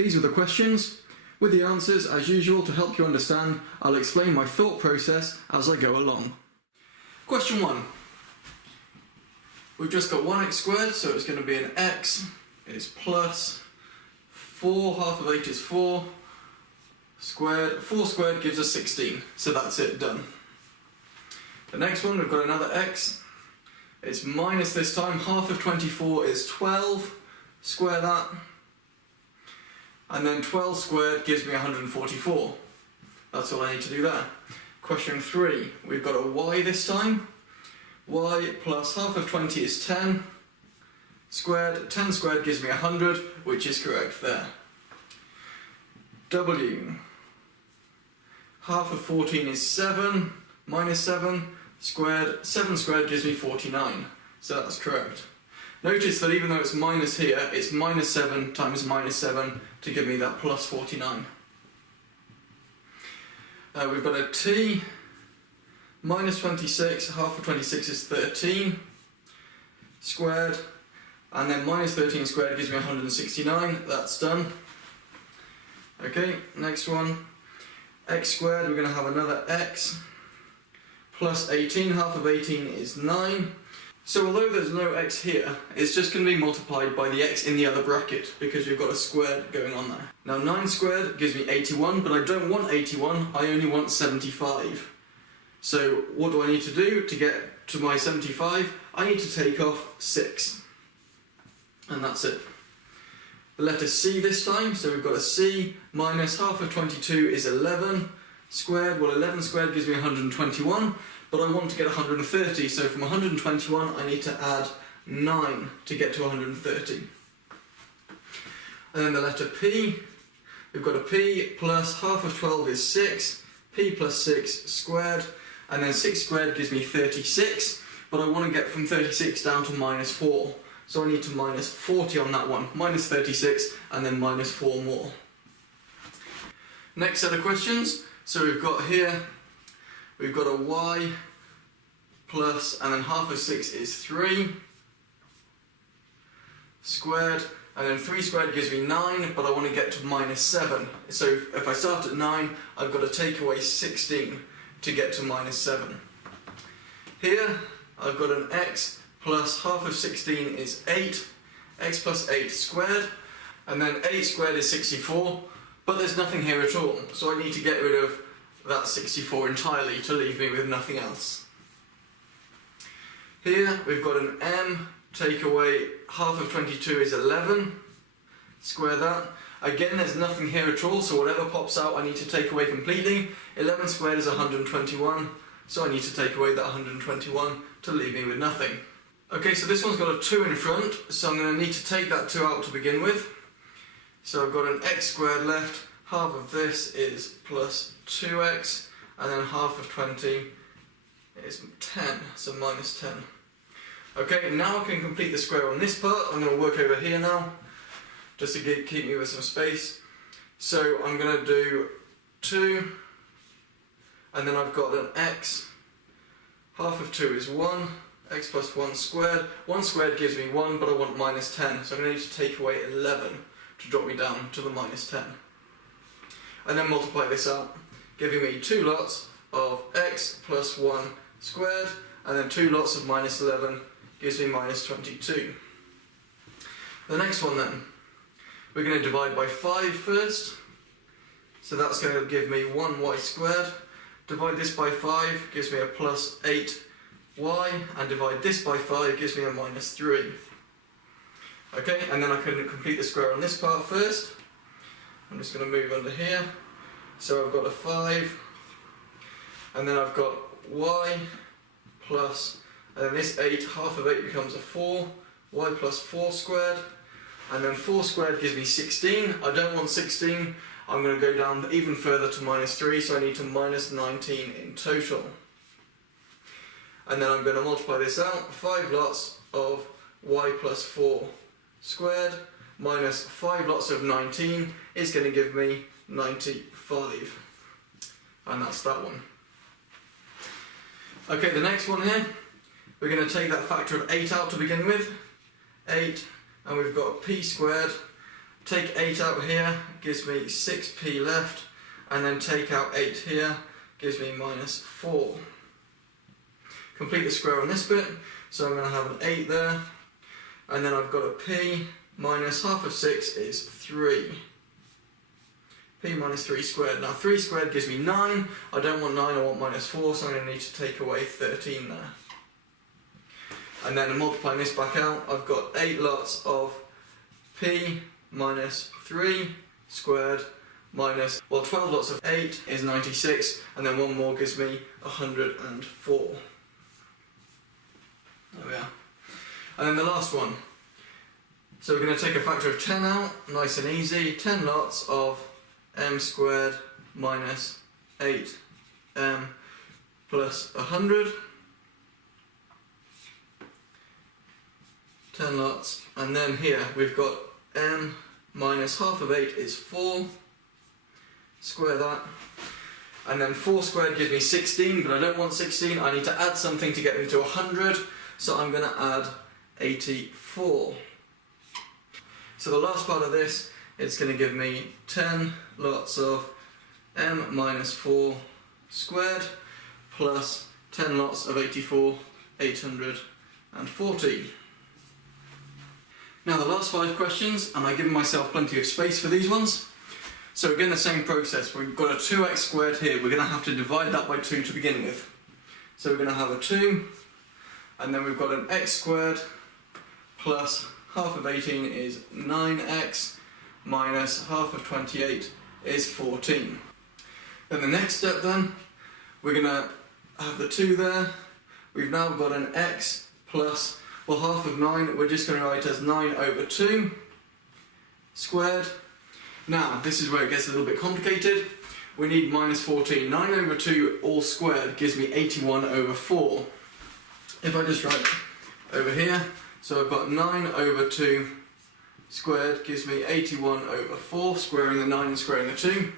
These are the questions. With the answers, as usual, to help you understand, I'll explain my thought process as I go along. Question 1. We've just got 1x squared, so it's going to be an x is plus 4, half of 8 is 4, squared. 4 squared gives us 16, so that's it, done. The next one, we've got another x. It's minus this time, half of 24 is 12, square that. And then 12 squared gives me 144. That's all I need to do there. Question 3, we've got a y this time. Y plus half of 20 is 10. Squared, 10 squared gives me 100, which is correct there. W, half of 14 is 7, minus 7. Squared, 7 squared gives me 49, so that's correct. Notice that even though it's minus here, it's minus 7 times minus 7 to give me that plus 49. We've got a t, minus 26, half of 26 is 13, squared, and then minus 13 squared gives me 169, that's done. Okay, next one, x squared, we're going to have another x, plus 18, half of 18 is 9. So although there's no x here, it's just going to be multiplied by the x in the other bracket, because we've got a squared going on there. Now 9 squared gives me 81, but I don't want 81, I only want 75. So what do I need to do to get to my 75? I need to take off 6. And that's it. The letter c this time, so we've got a c minus half of 22 is 11 squared. Well, 11 squared gives me 121. But I want to get 130, so from 121 I need to add 9 to get to 130. And then the letter p, we've got a p plus half of 12 is 6, p plus 6 squared, and then 6 squared gives me 36, but I want to get from 36 down to minus 4, so I need to minus 40 on that one, minus 36, and then minus 4 more. Next set of questions, so we've got here, we've got a y plus, and then half of 6 is 3 squared, and then 3 squared gives me 9, but I want to get to minus 7. So if I start at 9, I've got to take away 16 to get to minus 7. Here, I've got an x plus half of 16 is 8, x plus 8 squared, and then 8 squared is 64, but there's nothing here at all, so I need to get rid of that 64 entirely to leave me with nothing else. Here we've got an m, take away half of 22 is 11, square that. Again, there's nothing here at all, so whatever pops out I need to take away completely. 11 squared is 121, so I need to take away that 121 to leave me with nothing. Okay, so this one's got a 2 in front, so I'm going to need to take that 2 out to begin with. So I've got an x squared left, half of this is plus 2x, and then half of 20 is 10, so minus 10. Okay, now I can complete the square on this part. I'm going to work over here now, just to keep me with some space. So I'm going to do 2, and then I've got an x, half of 2 is 1, x plus 1 squared. 1 squared gives me 1, but I want minus 10, so I'm going to need to take away 11 to drop me down to the minus 10. And then multiply this out, giving me 2 lots of x plus 1 squared, and then 2 lots of minus 11 gives me minus 22. The next one then, we're going to divide by 5 first, so that's going to give me 1y squared. Divide this by 5 gives me a plus 8y, and divide this by 5 gives me a minus 3. Okay, and then I can complete the square on this part first. I'm just going to move under here. So I've got a 5, and then I've got y plus, and then this 8, half of 8 becomes a 4, y plus 4 squared, and then 4 squared gives me 16. I don't want 16, I'm going to go down even further to minus 3, so I need to minus 19 in total. And then I'm going to multiply this out, 5 lots of y plus 4 squared minus 5 lots of 19 is going to give me 95. And that's that one. Okay, the next one here, we're going to take that factor of 8 out to begin with. 8, and we've got p squared Take 8 out here, gives me 6p left, and then take out 8 here, gives me minus 4. Complete the square on this bit, so I'm going to have an 8 there, and then I've got a p minus half of 6 is 3. P minus 3 squared. Now 3 squared gives me 9, I don't want 9, I want minus 4, so I'm going to need to take away 13 there. And then multiplying this back out, I've got 8 lots of p minus 3 squared minus, well, 12 lots of 8 is 96, and then one more gives me 104. There we are. And then the last one. So we're going to take a factor of 10 out, nice and easy. 10 lots of m squared minus 8m plus 100. 10 lots, and then here we've got m minus half of 8 is 4, square that, and then 4 squared gives me 16, but I don't want 16, I need to add something to get me to 100, so I'm going to add 84. So the last part of this, it's going to give me 10 lots of m minus 4 squared plus 10 lots of 84, 840. Now the last 5 questions, am I giving myself plenty of space for these ones? So again, the same process. We've got a 2x squared here. We're going to have to divide that by 2 to begin with. So we're going to have a 2, and then we've got an x squared plus half of 18 is 9x minus half of 28 is 14. Then the next step then, we're going to have the 2 there. We've now got an x plus, well, half of 9, we're just going to write as 9 over 2 squared. Now, this is where it gets a little bit complicated. We need minus 14. 9 over 2 all squared gives me 81 over 4. If I just write over here, so I've got 9 over 2 squared gives me 81 over 4, squaring the 9 and squaring the 2.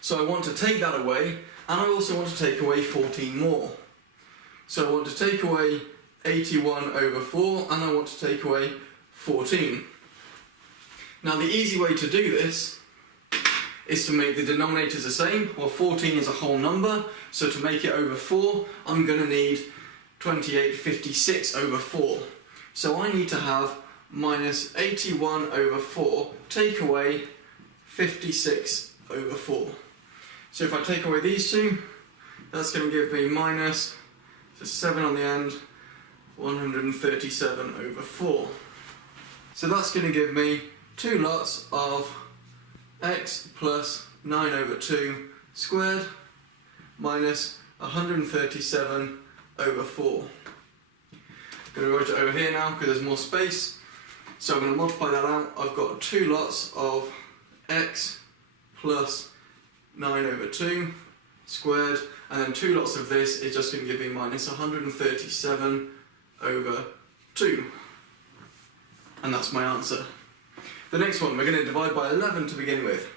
So I want to take that away, and I also want to take away 14 more. So I want to take away 81 over 4, and I want to take away 14. Now the easy way to do this is to make the denominators the same. Well, 14 is a whole number, so to make it over 4, I'm going to need 2856 over 4. So I need to have minus 81 over 4 take away 56 over 4. So if I take away these two, that's going to give me minus, so 7 on the end, 137 over 4. So that's going to give me 2 lots of x plus 9 over 2 squared minus 137 over 4. I'm going to write it over here now because there's more space. So I'm going to multiply that out. I've got 2 lots of x plus 9 over 2 squared, and then 2 lots of this is just going to give me minus 137 over 2. And that's my answer. The next one, we're going to divide by 11 to begin with.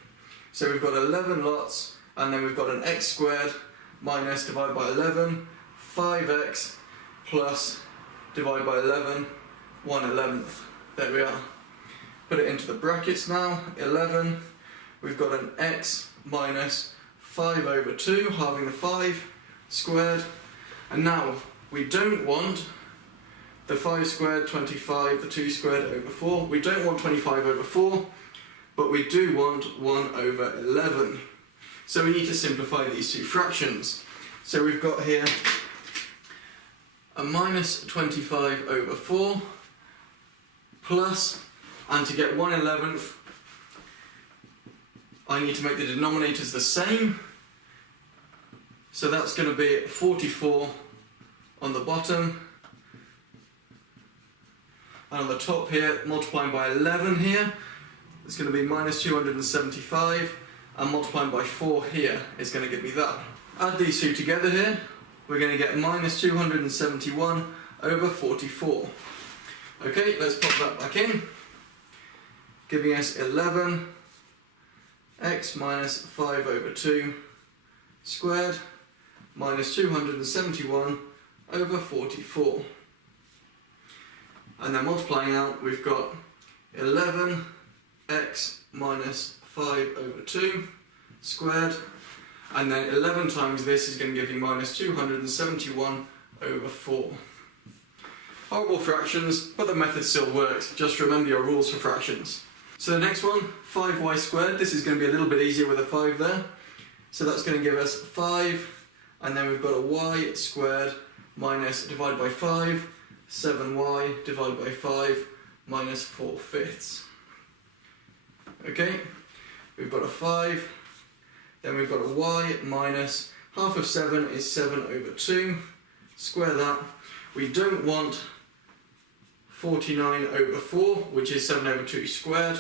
So we've got 11 lots, and then we've got an x squared minus divide by 11, 5x plus divide by 11, 1/11. There we are. Put it into the brackets now. 11, we've got an x minus 5 over 2, halving the 5 squared. And now we don't want the 5 squared, 25, the 2 squared over 4. We don't want 25 over 4, but we do want 1 over 11. So we need to simplify these two fractions. So we've got here a minus 25 over 4 plus, and to get 1/11, I need to make the denominators the same. So that's going to be 44 on the bottom. And on the top here, multiplying by 11 here, it's going to be minus 275, and multiplying by 4 here is going to give me that. Add these two together here, we're going to get minus 271 over 44. Okay, let's pop that back in, giving us 11 x minus 5 over 2 squared minus 271 over 44. And then multiplying out, we've got 11 x minus 5 over 2 squared, and then 11 times this is going to give you minus 271 over 4. Horrible fractions, but the method still works. Just remember your rules for fractions. So the next one, 5y squared. This is going to be a little bit easier with a 5 there. So that's going to give us 5, and then we've got a y squared minus, divided by 5, 7y divided by 5 minus 4/5. Okay, we've got a 5, then we've got a y minus, half of 7 is 7 over 2, square that. We don't want 49 over 4, which is 7 over 2 squared,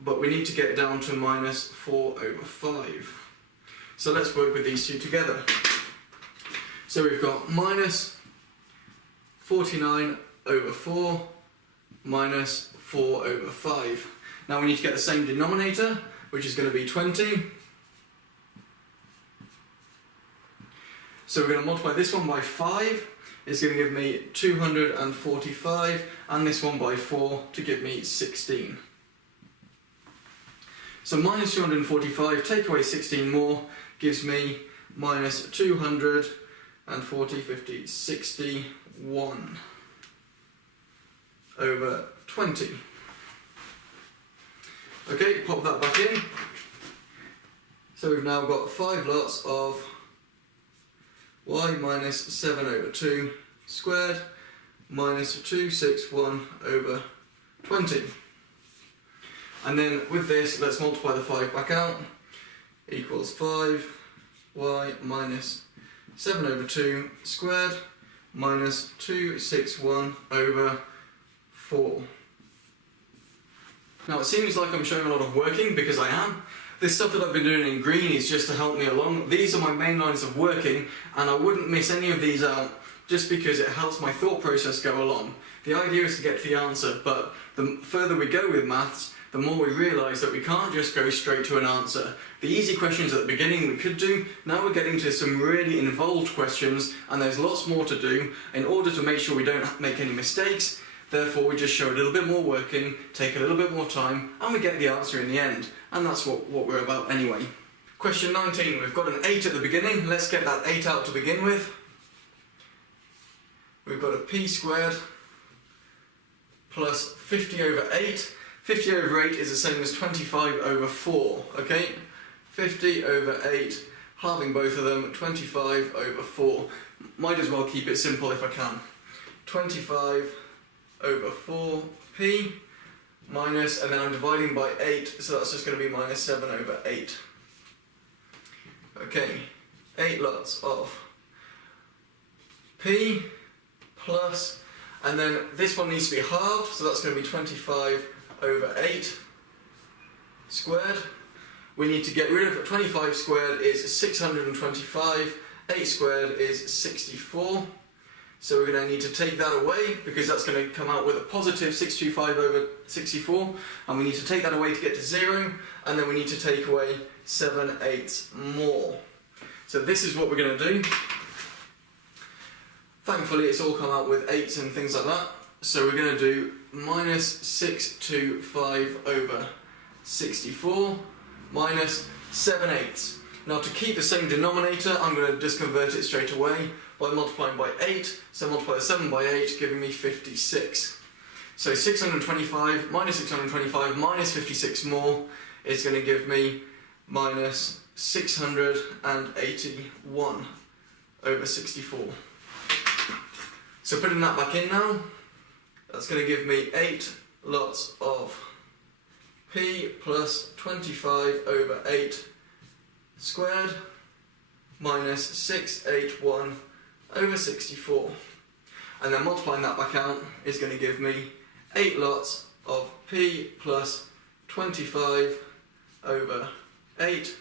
but we need to get down to minus 4 over 5. So let's work with these two together. So we've got minus 49 over 4 minus 4 over 5. Now we need to get the same denominator, which is going to be 20. So we're going to multiply this one by 5. It's going to give me 245, and this one by 4 to give me 16. So minus 245, take away 16 more, gives me minus 240, 50, 61 over 20. Okay, pop that back in. So we've now got 5 lots of y minus 7 over 2 squared minus 261 over 20. And then with this, let's multiply the 5 back out. Equals 5y minus 7 over 2 squared minus 261 over 4. Now it seems like I'm showing a lot of working, because I am. This stuff that I've been doing in green is just to help me along. These are my main lines of working, and I wouldn't miss any of these out just because it helps my thought process go along. The idea is to get to the answer, but the further we go with maths, the more we realise that we can't just go straight to an answer. The easy questions at the beginning we could do, now we're getting to some really involved questions, and there's lots more to do in order to make sure we don't make any mistakes. Therefore we just show a little bit more working, take a little bit more time, and we get the answer in the end. And that's what we're about anyway. Question 19, we've got an 8 at the beginning. Let's get that 8 out to begin with. We've got a p squared plus 50 over 8. 50 over 8 is the same as 25 over 4, okay? 50 over 8, halving both of them, 25 over 4. Might as well keep it simple if I can. 25 over 4p minus, and then I'm dividing by 8, so that's just going to be minus 7 over 8. Okay, 8 lots of p plus, and then this one needs to be halved, so that's going to be 25 over 8 squared. We need to get rid of 25 squared is 625, 8 squared is 64. So we're going to need to take that away, because that's going to come out with a positive 625 over 64, and we need to take that away to get to 0, and then we need to take away 7/8 more. So this is what we're going to do. Thankfully it's all come out with 8s and things like that, so we're going to do minus 625 over 64 minus 7/8. Now to keep the same denominator, I'm going to just convert it straight away by multiplying by 8, so multiply the 7 by 8, giving me 56. So 625 minus 625 minus 56 more is going to give me minus 681 over 64. So putting that back in now, that's going to give me 8 lots of p plus 25 over 8 squared minus 681 over 64, and then multiplying that back out is going to give me 8 lots of p plus 25 over 8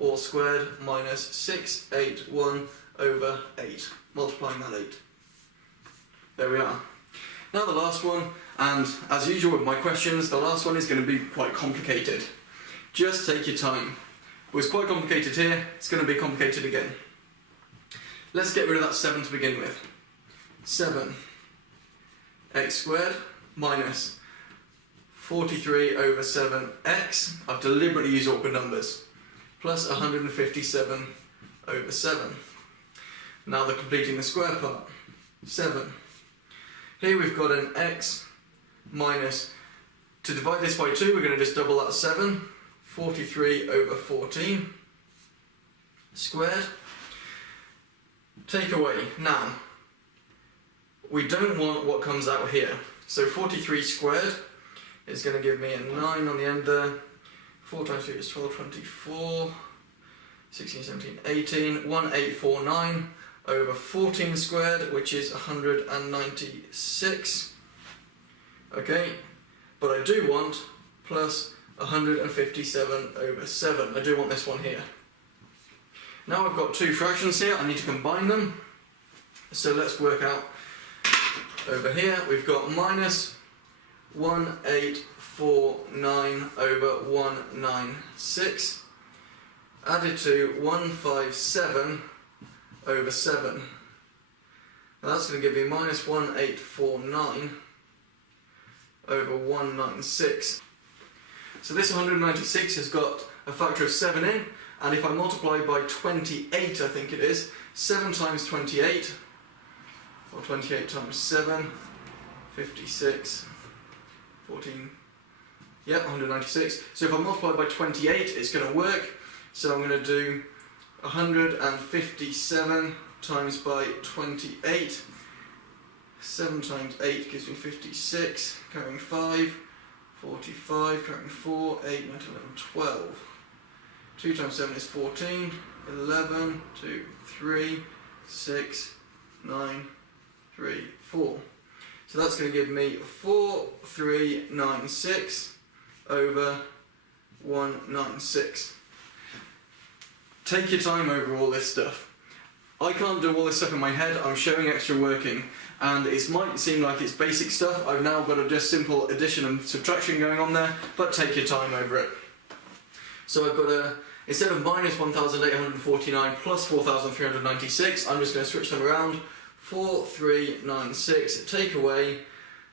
all squared minus 681 over 8, multiplying that 8. There we are. Now the last one, and as usual with my questions, the last one is going to be quite complicated. Just take your time. It was quite complicated here, it's going to be complicated again. Let's get rid of that 7 to begin with. 7 x squared minus 43 over 7x, I've deliberately used awkward numbers, plus 157 over 7. Now they're completing the square part, 7. Here we've got an x minus, to divide this by 2 we're going to just double that 7, 43 over 14 squared. Take away. Now, we don't want what comes out here. So 43 squared is going to give me a 9 on the end there. 4 times 3 is 12, 24, 16, 17, 18, 1849 over 14 squared, which is 196. Okay, but I do want plus 157 over 7. I do want this one here. Now I've got two fractions here, I need to combine them. So let's work out over here. We've got minus 1849 over 196 added to 157 over 7. Now that's going to give me minus 1849 over 196. So this 196 has got a factor of 7 in, and if I multiply by 28, I think it is, 7 times 28, or 28 times 7, 56, 14, yep, 196. So if I multiply by 28, it's going to work. So I'm going to do 157 times by 28. 7 times 8 gives me 56, carrying 5, 45, carrying 4, 8, 9, 11, 12. 2 times 7 is 14, 11, 2, 3, 6, 9, 3, 4. So that's going to give me 4396 over 196. Take your time over all this stuff. I can't do all this stuff in my head, I'm showing extra working, and it might seem like it's basic stuff. I've now got a just simple addition and subtraction going on there, but take your time over it. So I've got a, instead of minus 1849 plus 4396, I'm just going to switch them around. 4396, take away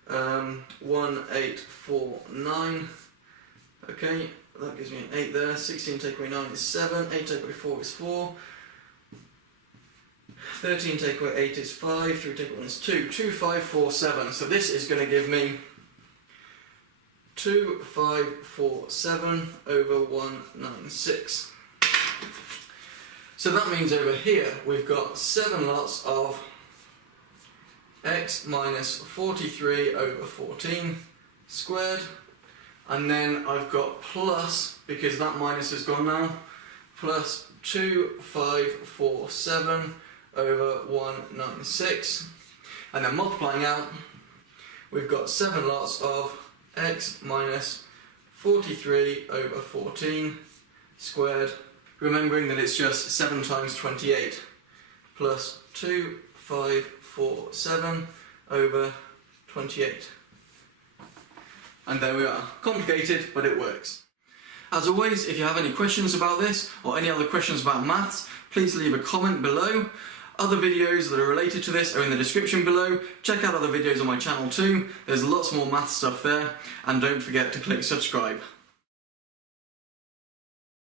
1849, okay, that gives me an 8 there. 16 take away 9 is 7, 8 take away 4 is 4, 13 take away 8 is 5, 3 take away 1 is 2, 2547. So this is going to give me 2547 over 196. So that means over here we've got 7 lots of x minus 43 over 14 squared, and then I've got plus, because that minus is gone now, plus 2547 over 196, and then multiplying out we've got 7 lots of x minus 43 over 14 squared, remembering that it's just 7 times 28, plus 2547 over 28. And there we are. Complicated, but it works. As always, if you have any questions about this, or any other questions about maths, please leave a comment below. Other videos that are related to this are in the description below. Check out other videos on my channel too. There's lots more math stuff there, and don't forget to click subscribe.